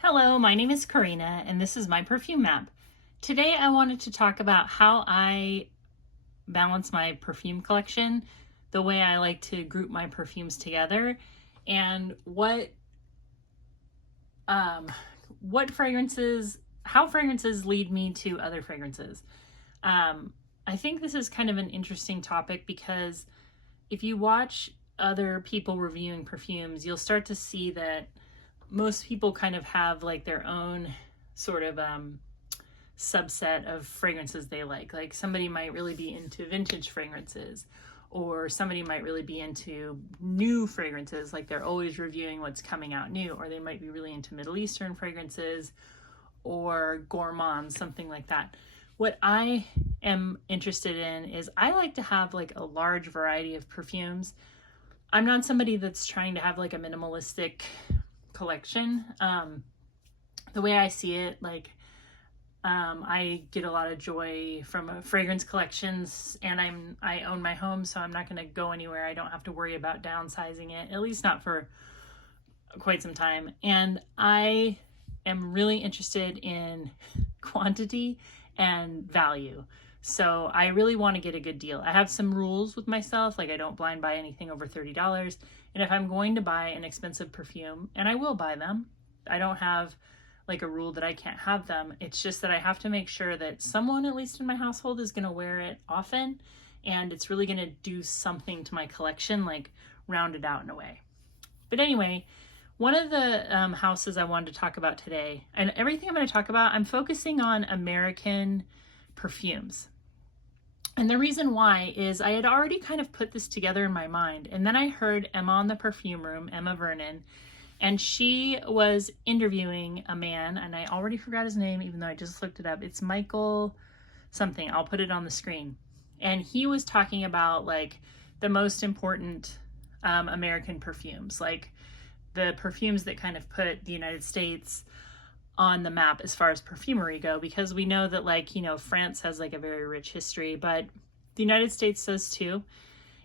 Hello, my name is Karina and this is my perfume map. Today I wanted to talk about how I balance my perfume collection, the way I like to group my perfumes together, and how fragrances lead me to other fragrances. I think this is kind of an interesting topic because if you watch other people reviewing perfumes, you'll start to see that most people kind of have like their own sort of subset of fragrances they like. Like somebody might really be into vintage fragrances, or somebody might really be into new fragrances, like they're always reviewing what's coming out new, or they might be really into Middle Eastern fragrances or gourmands, something like that. What I am interested in is I like to have like a large variety of perfumes. I'm not somebody that's trying to have like a minimalistic collection. The way I see it, like I get a lot of joy from fragrance collections, and I own my home, so I'm not going to go anywhere. I don't have to worry about downsizing it, at least not for quite some time. And I am really interested in quantity and value. So I really want to get a good deal. I have some rules with myself, like I don't blind buy anything over $30. And if I'm going to buy an expensive perfume, and I will buy them, I don't have like a rule that I can't have them. It's just that I have to make sure that someone, at least in my household, is going to wear it often, and it's really going to do something to my collection, like round it out in a way. But anyway, one of the houses I wanted to talk about today, and everything I'm going to talk about, I'm focusing on American perfumes. And the reason why is I had already kind of put this together in my mind. And then I heard Emma on the Perfume Room, Emma Vernon, and she was interviewing a man, and I already forgot his name, even though I just looked it up. It's Michael something. I'll put it on the screen. And he was talking about like the most important American perfumes, like the perfumes that kind of put the United States on the map as far as perfumery go, because we know that, like, you know, France has like a very rich history, but the United States does too.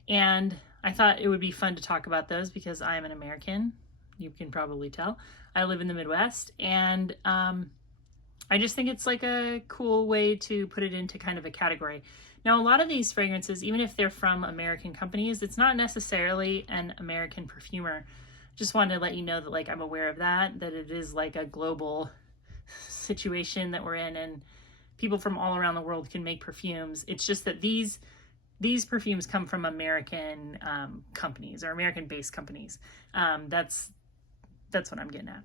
And I thought it would be fun to talk about those because I'm an American. You can probably tell. I live in the Midwest, and I just think it's like a cool way to put it into kind of a category. Now, a lot of these fragrances, even if they're from American companies, it's not necessarily an American perfumer. Just wanted to let you know that, like, I'm aware of that it is like a global situation that we're in, and people from all around the world can make perfumes. It's just that these perfumes come from American companies, or American-based companies. That's what I'm getting at.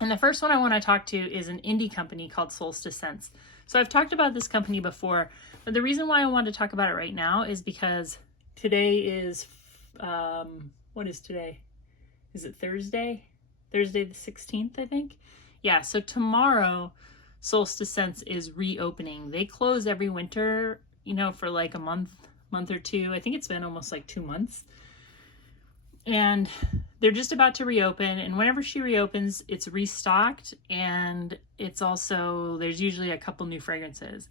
And the first one I want to talk to is an indie company called Solstice Scents. So I've talked about this company before, but the reason why I want to talk about it right now is because today is, what is today? Is it Thursday? Thursday the 16th, I think. Yeah, so tomorrow Solstice Scents is reopening. They close every winter, you know, for like a month or two. I think it's been almost like 2 months. And they're just about to reopen, and whenever she reopens, it's restocked, and it's also, there's usually a couple new fragrances.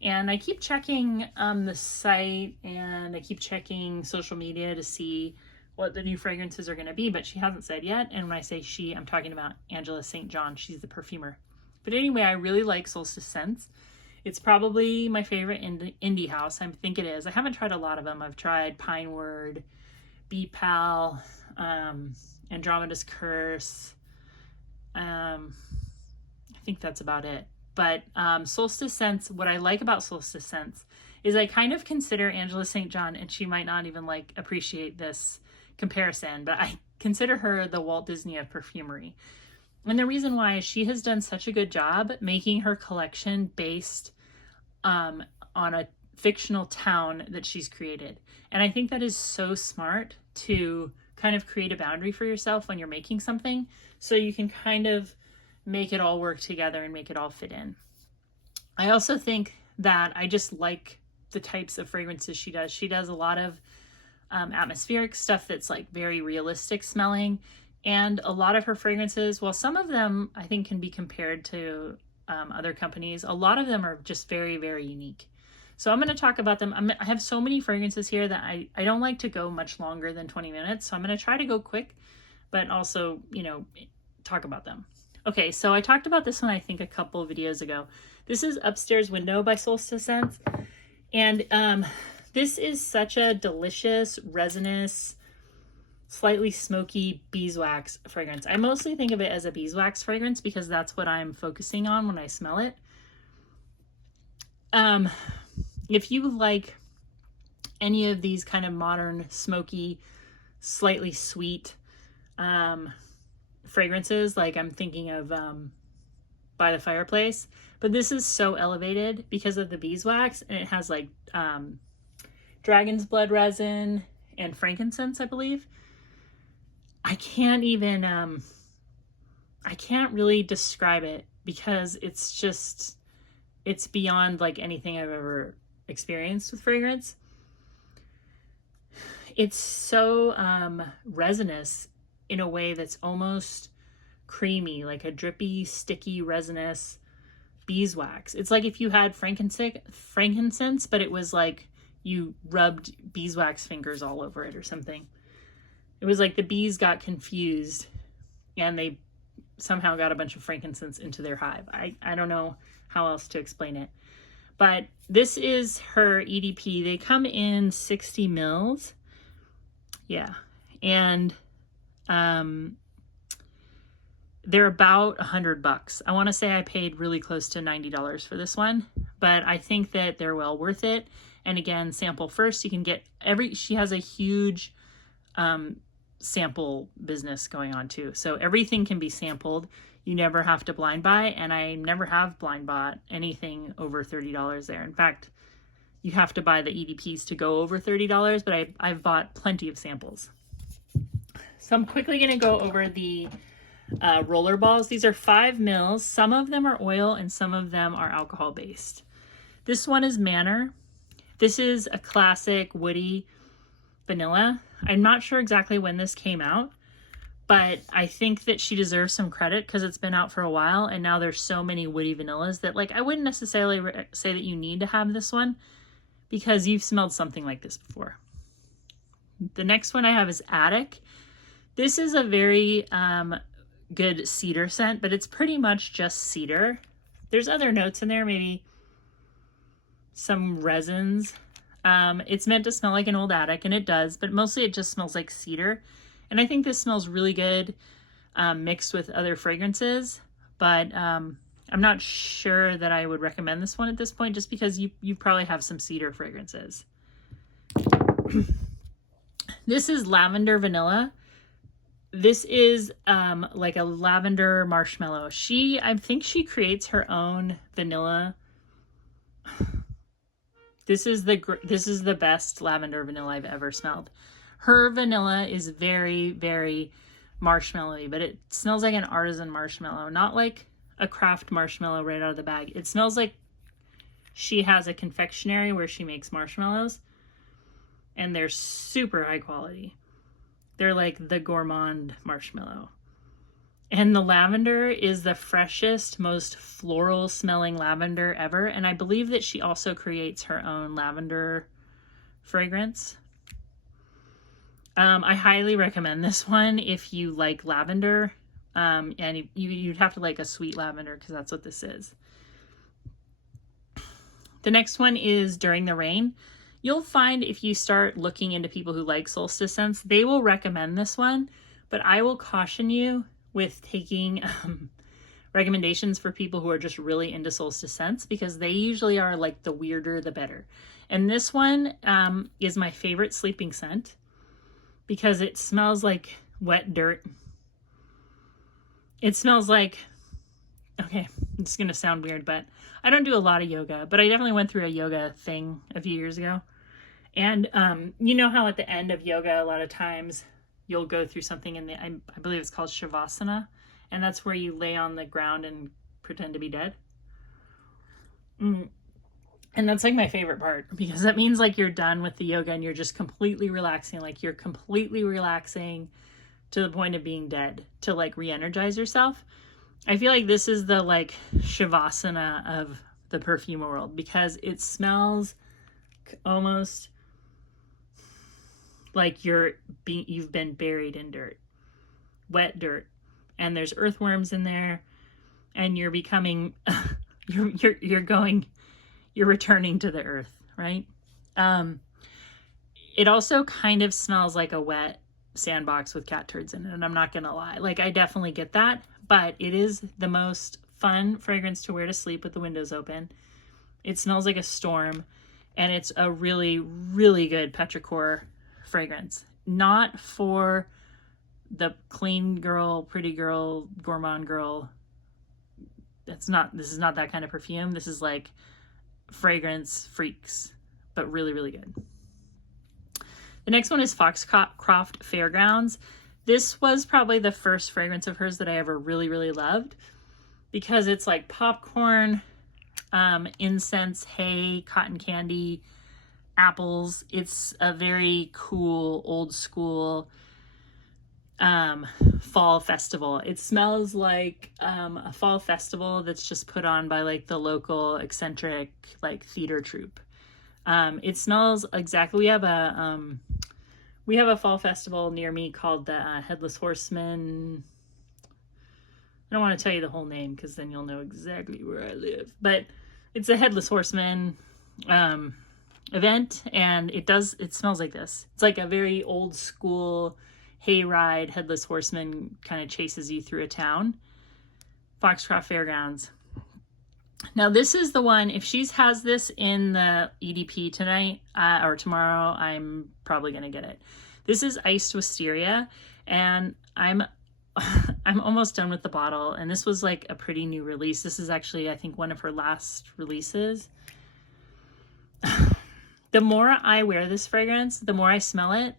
And I keep checking the site, and I keep checking social media to see what the new fragrances are going to be, but she hasn't said yet. And when I say she, I'm talking about Angela St. John. She's the perfumer. But anyway, I really like Solstice Scents. It's probably my favorite indie house. I think it is. I haven't tried a lot of them. I've tried Pineward, Bee Pal, Andromeda's Curse. I think that's about it. But Solstice Scents, what I like about Solstice Scents is I kind of consider Angela St. John, and she might not even like appreciate this comparison, but I consider her the Walt Disney of perfumery. And the reason why is she has done such a good job making her collection based on a fictional town that she's created. And I think that is so smart to kind of create a boundary for yourself when you're making something, so you can kind of make it all work together and make it all fit in. I also think that I just like the types of fragrances she does. She does a lot of atmospheric stuff that's like very realistic smelling, and a lot of her fragrances, well, some of them I think can be compared to other companies. A lot of them are just very, very unique. So I'm going to talk about them. I have so many fragrances here that I don't like to go much longer than 20 minutes. So I'm going to try to go quick, but also, you know, talk about them. Okay, so I talked about this one, I think, a couple of videos ago. This is Upstairs Window by Solstice Scents. And this is such a delicious, resinous, slightly smoky beeswax fragrance. I mostly think of it as a beeswax fragrance because that's what I'm focusing on when I smell it. If you like any of these kind of modern, smoky, slightly sweet fragrances, like I'm thinking of By the Fireplace, but this is so elevated because of the beeswax, and it has like dragon's blood resin and frankincense, I believe. I can't even I can't really describe it because it's beyond like anything I've ever experienced with fragrance. It's so resinous in a way that's almost creamy, like a drippy, sticky, resinous beeswax. It's like if you had frankincense, but it was like you rubbed beeswax fingers all over it or something. It was like the bees got confused and they somehow got a bunch of frankincense into their hive. I don't know how else to explain it. But this is her EDP. They come in 60 mils. Yeah. And they're about $100. I want to say I paid really close to $90 for this one, but I think that they're well worth it. And again, sample first. You can get she has a huge sample business going on too. So everything can be sampled. You never have to blind buy, and I never have blind bought anything over $30 there. In fact, you have to buy the EDPs to go over $30, but I've bought plenty of samples. So I'm quickly going to go over the roller balls. These are 5 mils. Some of them are oil and some of them are alcohol based. This one is Manor. This is a classic woody vanilla. I'm not sure exactly when this came out, but I think that she deserves some credit because it's been out for a while, and now there's so many woody vanillas that, like, I wouldn't necessarily say that you need to have this one because you've smelled something like this before. The next one I have is Attic. This is a very good cedar scent, but it's pretty much just cedar. There's other notes in there, maybe some resins. It's meant to smell like an old attic, and it does, but mostly it just smells like cedar. And I think this smells really good mixed with other fragrances, but I'm not sure that I would recommend this one at this point just because you probably have some cedar fragrances. This is Lavender Vanilla. This is like a lavender marshmallow. I think she creates her own vanilla. This is the best lavender vanilla I've ever smelled. Her vanilla is very, very marshmallowy, but it smells like an artisan marshmallow, not like a craft marshmallow right out of the bag. It smells like she has a confectionery where she makes marshmallows, and they're super high quality. They're like the gourmand marshmallow. And the lavender is the freshest, most floral smelling lavender ever. And I believe that she also creates her own lavender fragrance. I highly recommend this one if you like lavender. And you'd have to like a sweet lavender because that's what this is. The next one is During the Rain. You'll find if you start looking into people who like Solstice Scents, they will recommend this one. But I will caution you with taking recommendations for people who are just really into Solstice Scents because they usually are like the weirder the better. And this one is my favorite sleeping scent because it smells like wet dirt. It smells like, okay, it's going to sound weird, but I don't do a lot of yoga, but I definitely went through a yoga thing a few years ago. And you know how at the end of yoga, a lot of times you'll go through something in the, I believe it's called Shavasana, and that's where you lay on the ground and pretend to be dead. And that's like my favorite part because that means like you're done with the yoga and you're just completely relaxing, like you're completely relaxing to the point of being dead to like re-energize yourself. I feel like this is the like Shavasana of the perfume world because it smells almost like you've been buried in dirt, wet dirt, and there's earthworms in there. and you're becoming, you're returning to the earth, right? It also kind of smells like a wet sandbox with cat turds in it, and I'm not gonna lie. Like, I definitely get that, but it is the most fun fragrance to wear to sleep with the windows open. It smells like a storm, and it's a really, really good petrichor fragrance. Not for the clean girl, pretty girl, gourmand girl. This is not that kind of perfume. This is like fragrance freaks, but really, really good. The next one is Foxcroft Fairgrounds. This was probably the first fragrance of hers that I ever really, really loved, because it's like popcorn, incense, hay, cotton candy, apples. It's a very cool, old school fall festival. It smells like a fall festival that's just put on by like the local eccentric like theater troupe. It smells exactly. We have a fall festival near me called the Headless Horseman. I don't want to tell you the whole name because then you'll know exactly where I live. But it's a Headless Horseman event, and it smells like this. It's like a very old school hayride. Headless Horseman kind of chases you through a town. Foxcroft Fairgrounds. Now this is the one, if she has this in the EDP tonight or tomorrow, I'm probably going to get it. This is Iced Wisteria, and I'm almost done with the bottle, and this was like a pretty new release. This is actually, I think, one of her last releases. The more I wear this fragrance, the more I smell it.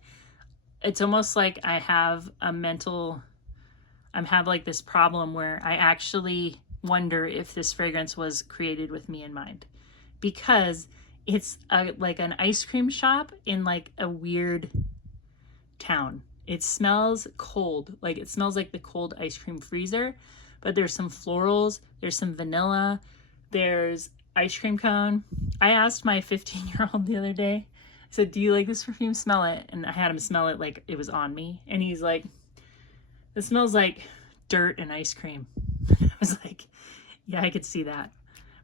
It's almost like I have like this problem where I actually wonder if this fragrance was created with me in mind, because it's like an ice cream shop in like a weird town. It smells cold, like it smells like the cold ice cream freezer, but there's some florals, there's some vanilla, there's ice cream cone. I asked my 15-year-old the other day, I said, do you like this perfume? Smell it. And I had him smell it like it was on me, and he's like, it smells like dirt and ice cream. I was like, yeah, I could see that.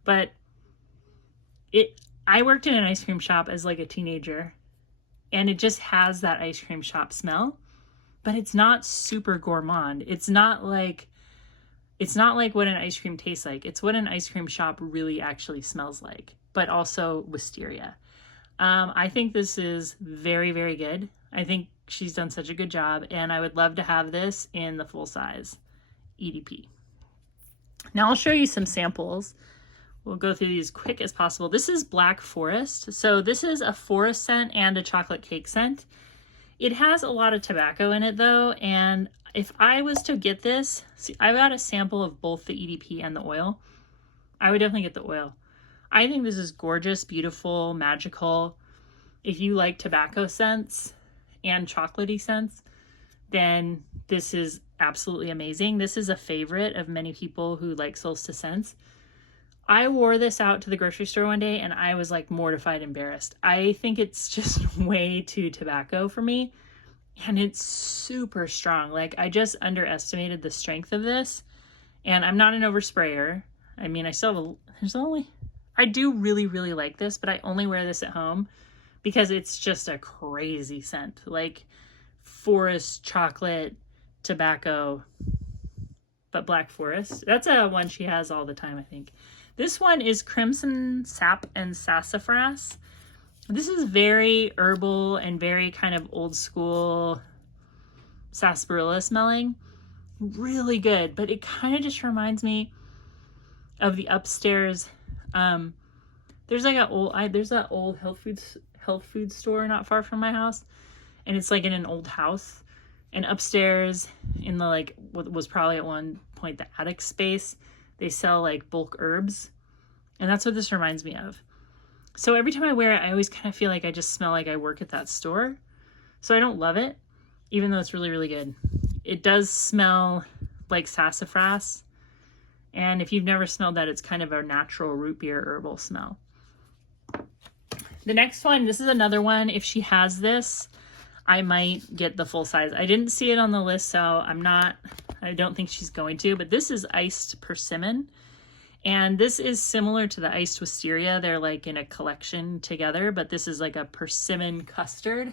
But I worked in an ice cream shop as like a teenager, and it just has that ice cream shop smell, but it's not super gourmand. It's not like what an ice cream tastes like. It's what an ice cream shop really actually smells like, but also wisteria. I think this is very, very good. I think she's done such a good job, and I would love to have this in the full size EDP. Now I'll show you some samples. We'll go through these quick as possible. This is Black Forest. So this is a forest scent and a chocolate cake scent. It has a lot of tobacco in it though, and if I was to get this, see, I've got a sample of both the EDP and the oil. I would definitely get the oil. I think this is gorgeous, beautiful, magical. If you like tobacco scents and chocolatey scents, then this is absolutely amazing. This is a favorite of many people who like Solstice Scents. I wore this out to the grocery store one day, and I was like mortified, embarrassed. I think it's just way too tobacco for me, and it's super strong. Like, I just underestimated the strength of this, and I'm not an oversprayer. I mean, I do really, really like this, but I only wear this at home because it's just a crazy scent. Like forest, chocolate, tobacco, but Black Forest. That's a one she has all the time, I think. This one is Crimson Sap and Sassafras. This is very herbal and very kind of old school sarsaparilla smelling. Really good, but it kind of just reminds me of the upstairs. There's like there's that old health food store not far from my house, and it's like in an old house, and upstairs in the like what was probably at one point the attic space, they sell like bulk herbs, and that's what this reminds me of. So every time I wear it, I always kind of feel like I just smell like I work at that store. So I don't love it, even though it's really, really good. It does smell like sassafras, and if you've never smelled that, it's kind of a natural root beer herbal smell. The next one, this is another one. If she has this, I might get the full size. I didn't see it on the list, so I I don't think she's going to, but this is iced persimmon. And this is similar to the iced wisteria. They're like in a collection together, but this is like a persimmon custard.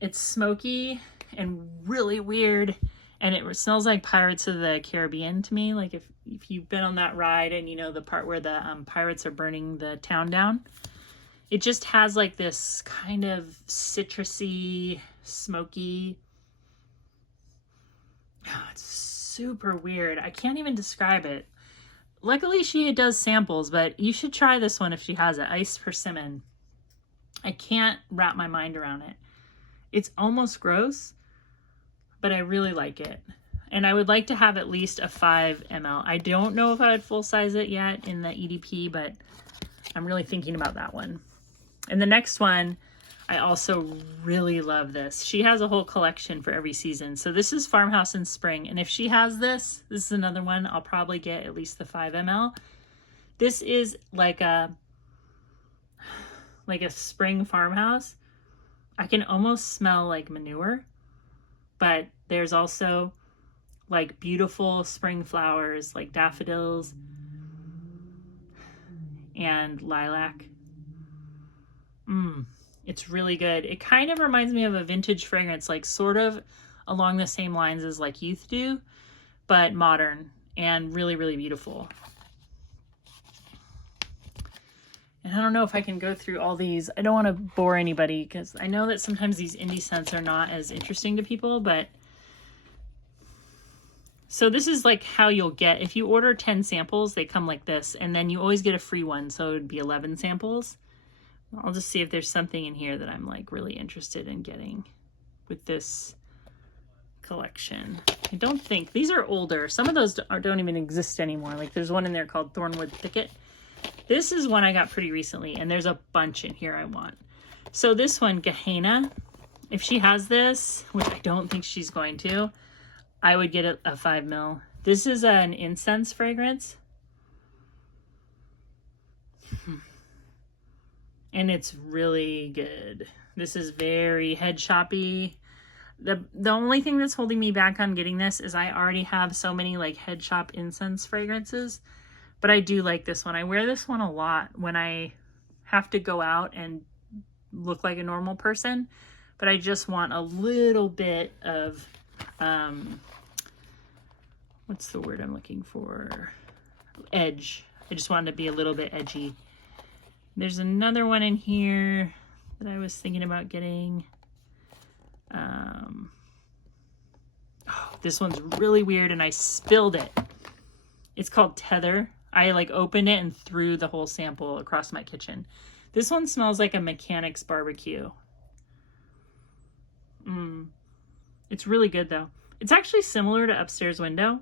It's smoky and really weird, and it smells like Pirates of the Caribbean to me. Like if you've been on that ride and you know the part where the pirates are burning the town down. It just has like this kind of citrusy, smoky. Oh, it's super weird. I can't even describe it. Luckily she does samples, but you should try this one if she has it. Iced persimmon. I can't wrap my mind around it. It's almost gross, but I really like it. And I would like to have at least a 5 ml. I don't know if I would full size it yet in the EDP, but I'm really thinking about that one. And the next one, I also really love this. She has a whole collection for every season. So this is Farmhouse in spring. And if she has this is another one I'll probably get at least the 5 ml. This is like a spring farmhouse. I can almost smell like manure, but there's also like beautiful spring flowers like daffodils and lilac. It's really good. It kind of reminds me of a vintage fragrance, like sort of along the same lines as like Youth do, but modern and really, really beautiful. And I don't know if I can go through all these. I don't want to bore anybody because I know that sometimes these indie scents are not as interesting to people, but so this is like how you'll get, if you order 10 samples, they come like this, and then you always get a free one. So it would be 11 samples. I'll just see if there's something in here that I'm like really interested in getting with this collection. I don't think, these are older. Some of those don't even exist anymore. Like there's one in there called Thornwood Thicket. This is one I got pretty recently, and there's a bunch in here I want. So this one, Gehenna, if she has this, which I don't think she's going to, I would get a 5 ml. This is an incense fragrance. And it's really good. This is very head shoppy. The only thing that's holding me back on getting this is I already have so many like head shop incense fragrances, but I do like this one. I wear this one a lot when I have to go out and look like a normal person, but I just want a little bit of, what's the word I'm looking for? Edge. I just wanted to be a little bit edgy. There's another one in here that I was thinking about getting. This one's really weird and I spilled it. It's called Tether. I like opened it and threw the whole sample across my kitchen. This one smells like a mechanic's barbecue. It's really good though. It's actually similar to Upstairs Window,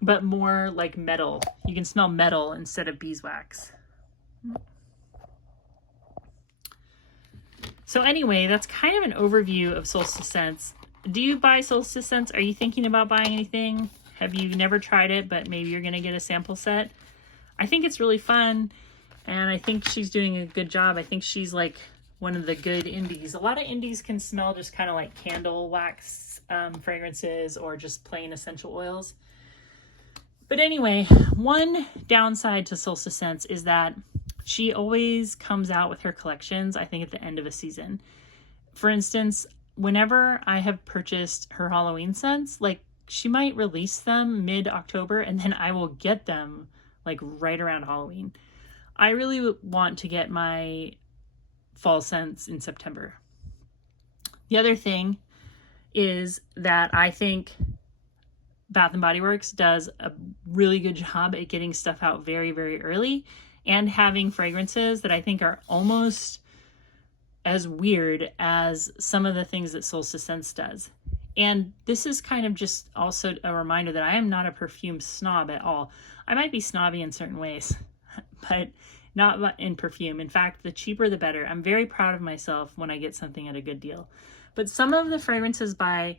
but more like metal. You can smell metal instead of beeswax. So anyway, that's kind of an overview of Solstice Scents. Do you buy Solstice Scents? Are you thinking about buying anything? Have you never tried it, but maybe you're going to get a sample set? I think it's really fun, and I think she's doing a good job. I think she's like one of the good indies. A lot of indies can smell just kind of like candle wax fragrances or just plain essential oils. But anyway, one downside to Solstice Scents is that she always comes out with her collections, I think, at the end of a season. For instance, whenever I have purchased her Halloween scents, like she might release them mid-October and then I will get them like right around Halloween. I really want to get my fall scents in September. The other thing is that I think Bath & Body Works does a really good job at getting stuff out very, very early and having fragrances that I think are almost as weird as some of the things that Solstice Scents does. And this is kind of just also a reminder that I am not a perfume snob at all. I might be snobby in certain ways, but not in perfume. In fact, the cheaper the better. I'm very proud of myself when I get something at a good deal. But some of the fragrances by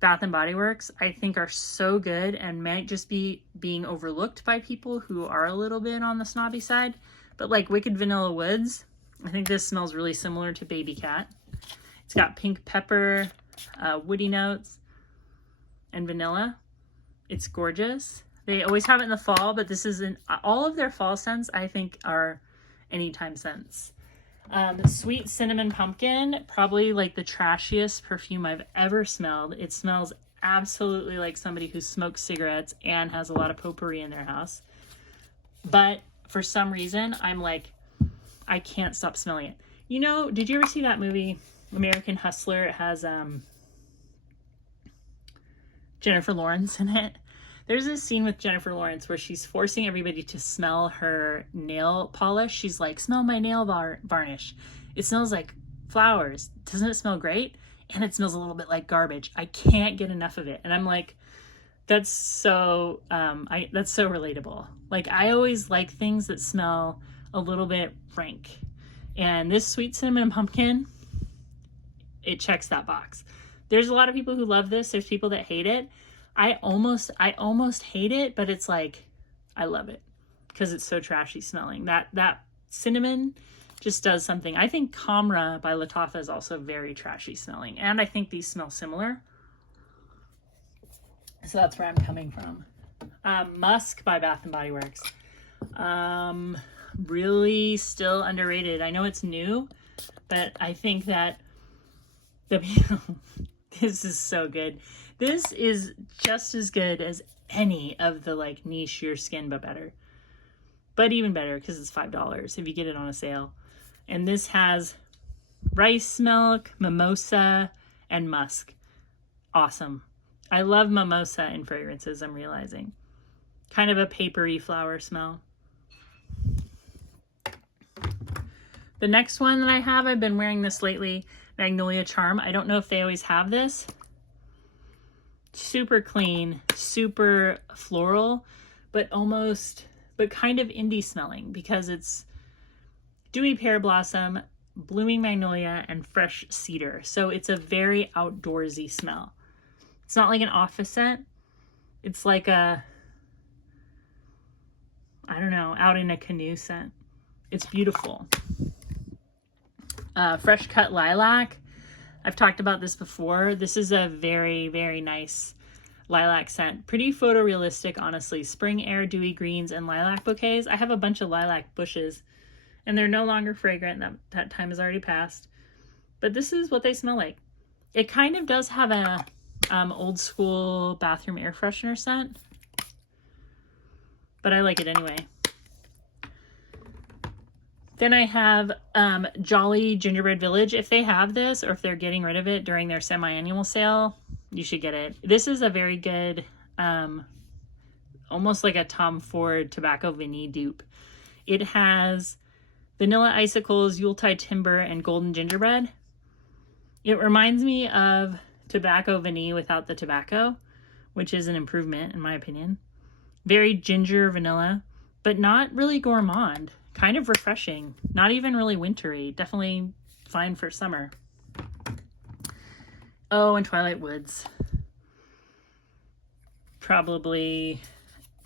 Bath & Body Works I think are so good and might just be being overlooked by people who are a little bit on the snobby side. But like Wicked Vanilla Woods, I think this smells really similar to Baby Cat. It's got pink pepper, woody notes, and vanilla. It's gorgeous. They always have it in the fall, but this is all of their fall scents, I think, are anytime scents. Sweet cinnamon pumpkin, probably like the trashiest perfume I've ever smelled. It smells absolutely like somebody who smokes cigarettes and has a lot of potpourri in their house. But for some reason, I'm like, I can't stop smelling it. You know, did you ever see that movie, American Hustler? It has Jennifer Lawrence in it. There's this scene with Jennifer Lawrence where she's forcing everybody to smell her nail polish. She's like, smell my nail varnish. It smells like flowers. Doesn't it smell great? And it smells a little bit like garbage. I can't get enough of it. And I'm like, that's so relatable. Like, I always like things that smell a little bit rank. And this sweet cinnamon pumpkin, it checks that box. There's a lot of people who love this. There's people that hate it. I almost hate it, but it's like, I love it because it's so trashy smelling. That cinnamon just does something. I think Kamra by Latatha is also very trashy smelling, and I think these smell similar. So that's where I'm coming from. Musk by Bath and Body Works. Really still underrated. I know it's new, but I think that this is so good. This is just as good as any of the like niche your skin, but better. But even better because it's $5 if you get it on a sale. And this has rice milk, mimosa, and musk. Awesome. I love mimosa in fragrances, I'm realizing. Kind of a papery flower smell. The next one that I have, I've been wearing this lately, Magnolia Charm. I don't know if they always have this. Super clean, super floral, but kind of indie smelling because it's dewy pear blossom, blooming magnolia, and fresh cedar. So it's a very outdoorsy smell. It's not like an office scent. It's like a, I don't know, out in a canoe scent. It's beautiful. Fresh cut lilac. I've talked about this before. This is a very, very nice lilac scent. Pretty photorealistic, honestly. Spring air, dewy greens, and lilac bouquets. I have a bunch of lilac bushes, and they're no longer fragrant. That time has already passed. But this is what they smell like. It kind of does have a old school bathroom air freshener scent, but I like it anyway. Then I have Jolly Gingerbread Village. If they have this, or if they're getting rid of it during their semi-annual sale, you should get it. This is a very good, almost like a Tom Ford Tobacco Vanille dupe. It has vanilla icicles, Yuletide timber, and golden gingerbread. It reminds me of Tobacco Vanille without the tobacco, which is an improvement in my opinion. Very ginger vanilla, but not really gourmand. Kind of refreshing. Not even really wintry. Definitely fine for summer. Oh, and Twilight Woods. Probably,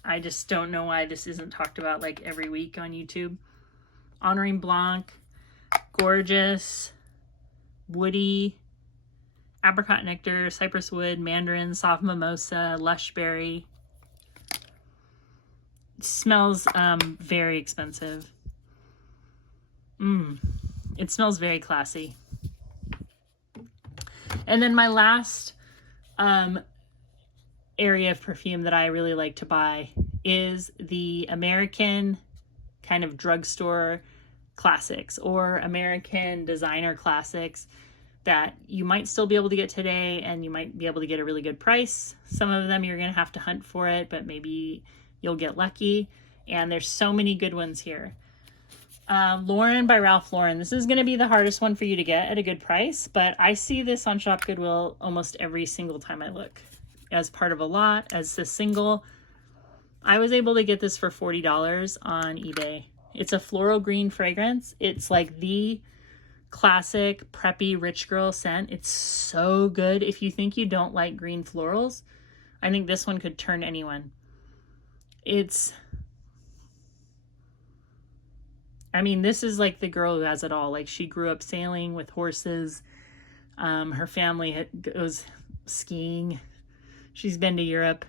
I just don't know why this isn't talked about like every week on YouTube. Honoring Blanc. Gorgeous. Woody. Apricot nectar. Cypress wood. Mandarin. Soft mimosa. Lush berry. It smells very expensive. It smells very classy. And then my last area of perfume that I really like to buy is the American kind of drugstore classics or American designer classics that you might still be able to get today, and you might be able to get a really good price. Some of them you're going to have to hunt for it, but maybe you'll get lucky. And there's so many good ones here. Lauren by Ralph Lauren. This is going to be the hardest one for you to get at a good price, but I see this on Shop Goodwill almost every single time I look. As part of a lot, as a single. I was able to get this for $40 on eBay. It's a floral green fragrance. It's like the classic preppy rich girl scent. It's so good. If you think you don't like green florals, I think this one could turn anyone. I mean, this is like the girl who has it all. Like, she grew up sailing with horses. Her family goes skiing. She's been to Europe.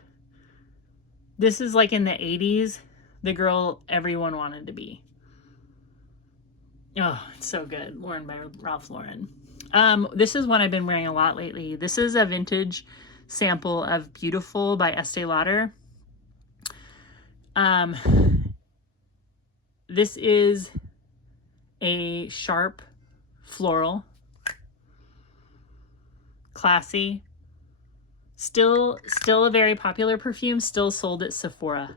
This is like in the 80s, the girl everyone wanted to be. Oh, it's so good. Worn by Ralph Lauren. This is one I've been wearing a lot lately. This is a vintage sample of Beautiful by Estee Lauder. This is a sharp floral. Classy. Still a very popular perfume, still sold at Sephora.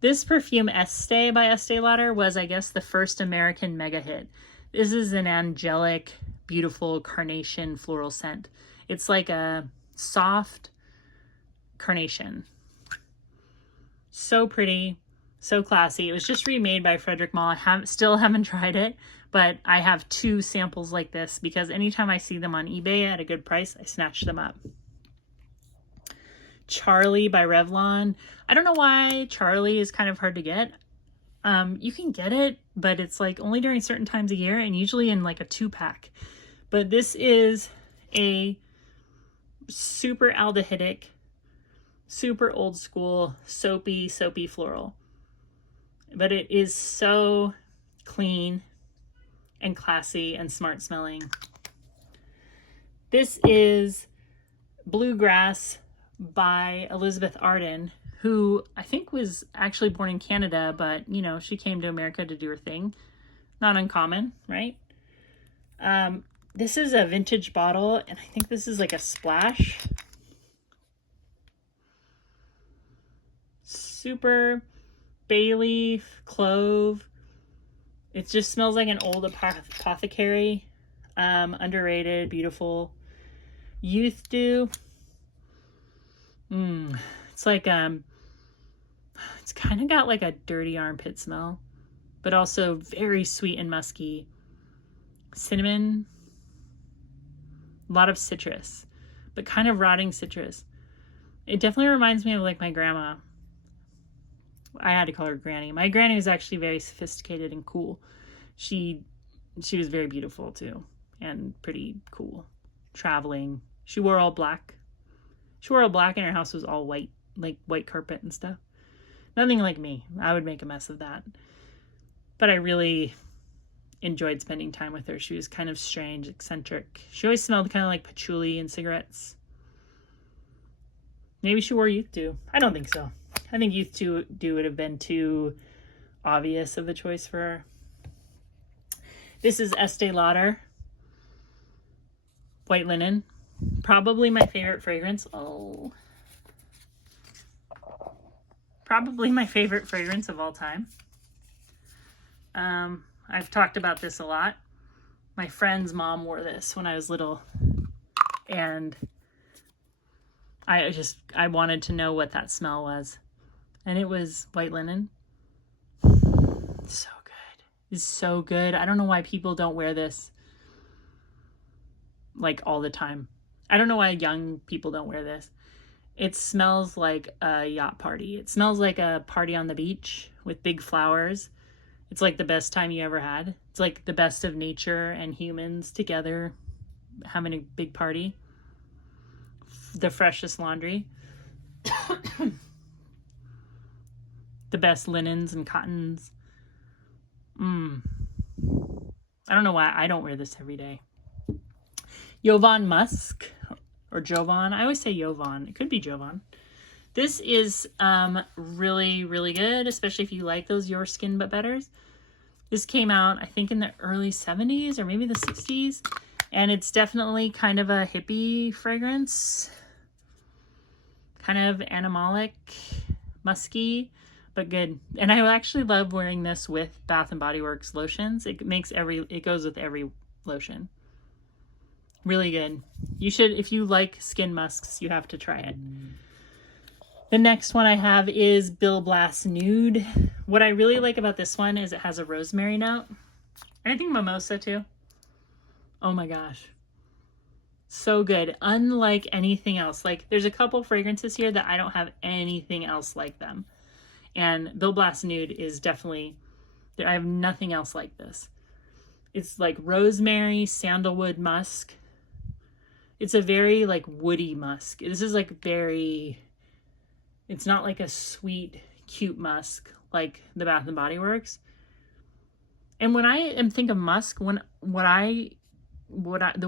This perfume, Estee by Estee Lauder, was, I guess, the first American mega hit. This is an angelic, beautiful carnation floral scent. It's like a soft carnation. So pretty, so classy. It was just remade by Frederic Malle. I still haven't tried it, but I have 2 samples like this because anytime I see them on eBay at a good price, I snatch them up. Charlie by Revlon. I don't know why Charlie is kind of hard to get. You can get it, but it's like only during certain times of year and usually in like a 2-pack. But this is a super aldehydic, super old school, soapy floral. But it is so clean and classy and smart smelling. This is Bluegrass by Elizabeth Arden, who I think was actually born in Canada, but you know, she came to America to do her thing. Not uncommon, right? This is a vintage bottle, and I think this is like a splash. Super bay leaf, clove. It just smells like an old apothecary. Underrated, beautiful. Youth Dew. It's like, it's kind of got like a dirty armpit smell, but also very sweet and musky. Cinnamon, a lot of citrus, but kind of rotting citrus. It definitely reminds me of like my grandma. I had to call her Granny. My granny was actually very sophisticated and cool. She was very beautiful too, and pretty cool. Traveling. She wore all black. She wore all black and her house was all white, like white carpet and stuff. Nothing like me. I would make a mess of that. But I really enjoyed spending time with her. She was kind of strange, eccentric. She always smelled kind of like patchouli and cigarettes. Maybe she wore Youth Dew. I don't think so. I think Youth Dew would have been too obvious of a choice for her. This is Estee Lauder. White Linen. Probably my favorite fragrance. Oh. Probably my favorite fragrance of all time. I've talked about this a lot. My friend's mom wore this when I was little. And I wanted to know what that smell was. And it was White Linen. So good. It's so good. I don't know why people don't wear this like all the time. I don't know why young people don't wear this. It smells like a yacht party. It smells like a party on the beach with big flowers. It's like the best time you ever had. It's like the best of nature and humans together having a big party. The freshest laundry. The best linens and cottons. I don't know why I don't wear this every day. Jovan Musk, or Jovan. I always say Jovan. It could be Jovan. This is really, really good, especially if you like those Your Skin But Betters. This came out, I think, in the early 70s or maybe the 60s. And it's definitely kind of a hippie fragrance. Kind of animalic, musky, but good. And I actually love wearing this with Bath and Body Works lotions. It goes with every lotion. Really good. You should, if you like skin musks, you have to try it. The next one I have is Bill Blass Nude. What I really like about this one is it has a rosemary note. And I think mimosa too. Oh my gosh. So good. Unlike anything else. Like, there's a couple fragrances here that I don't have anything else like them. And Bill Blass Nude is definitely, I have nothing else like this. It's like rosemary, sandalwood, musk. It's a very like woody musk. This is like very, it's not like a sweet, cute musk like the Bath and Body Works. And when I think of musk, the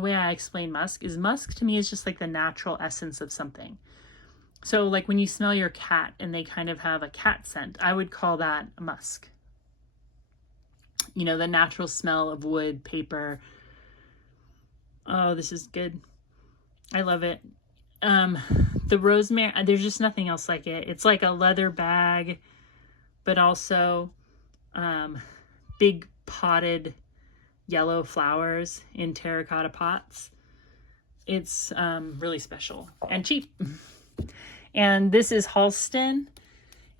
way I explain musk is, musk to me is just like the natural essence of something. So like when you smell your cat and they kind of have a cat scent, I would call that musk. You know, the natural smell of wood, paper. Oh, this is good. I love it. The rosemary, there's just nothing else like it. It's like a leather bag, but also big potted yellow flowers in terracotta pots. It's really special and cheap. And this is Halston.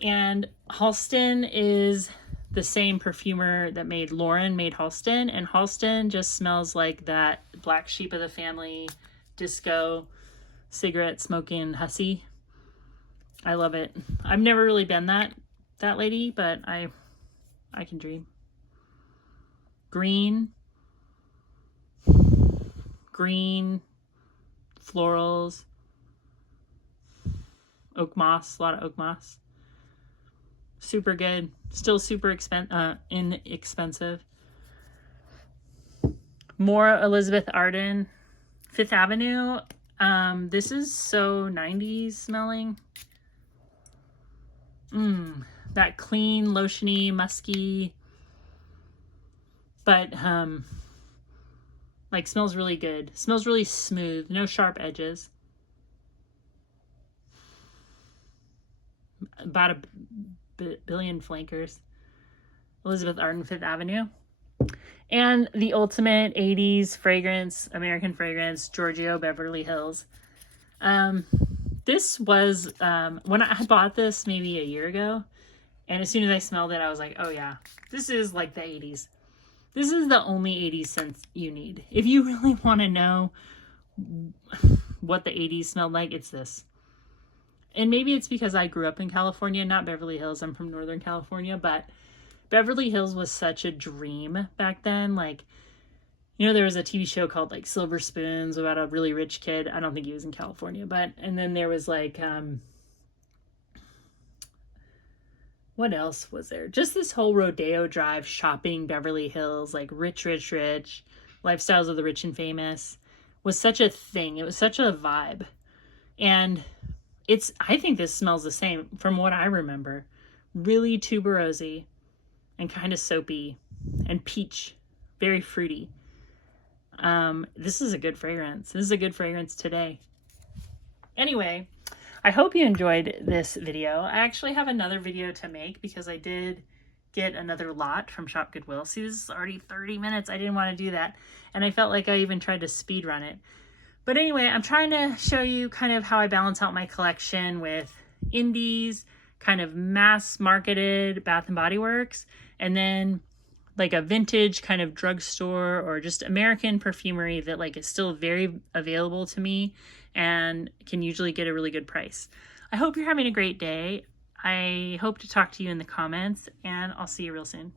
And Halston is the same perfumer that made Lauren made Halston. And Halston just smells like that black sheep of the family, disco, cigarette smoking hussy. I love it. I've never really been that lady, but I can dream. Green, florals, oak moss, a lot of oak moss. Super good. Still super inexpensive. More Elizabeth Arden, Fifth Avenue. This is so 90s smelling. That clean, lotiony, musky, but like smells really good. Smells really smooth. No sharp edges. About a billion flankers. Elizabeth Arden, Fifth Avenue. And the ultimate 80s fragrance, American fragrance, Giorgio, Beverly Hills. This was, when I bought this maybe a year ago, and as soon as I smelled it, I was like, oh yeah, this is like the 80s. This is the only 80s scent you need. If you really want to know what the 80s smelled like, it's this. And maybe it's because I grew up in California, not Beverly Hills. I'm from Northern California, but Beverly Hills was such a dream back then. Like, you know, there was a TV show called like Silver Spoons about a really rich kid. I don't think he was in California, but, and then there was like, what else was there? Just this whole Rodeo Drive shopping Beverly Hills, like rich, lifestyles of the rich and famous was such a thing. It was such a vibe. And I think this smells the same from what I remember. Really tuberosy and kind of soapy and peach, very fruity. This is a good fragrance. This is a good fragrance today. Anyway, I hope you enjoyed this video. I actually have another video to make because I did get another lot from Shop Goodwill. See, this is already 30 minutes. I didn't want to do that. And I felt like I even tried to speed run it. But anyway, I'm trying to show you kind of how I balance out my collection with indies, kind of mass marketed Bath and Body Works, and then like a vintage kind of drugstore or just American perfumery that like is still very available to me and can usually get a really good price. I hope you're having a great day. I hope to talk to you in the comments, and I'll see you real soon.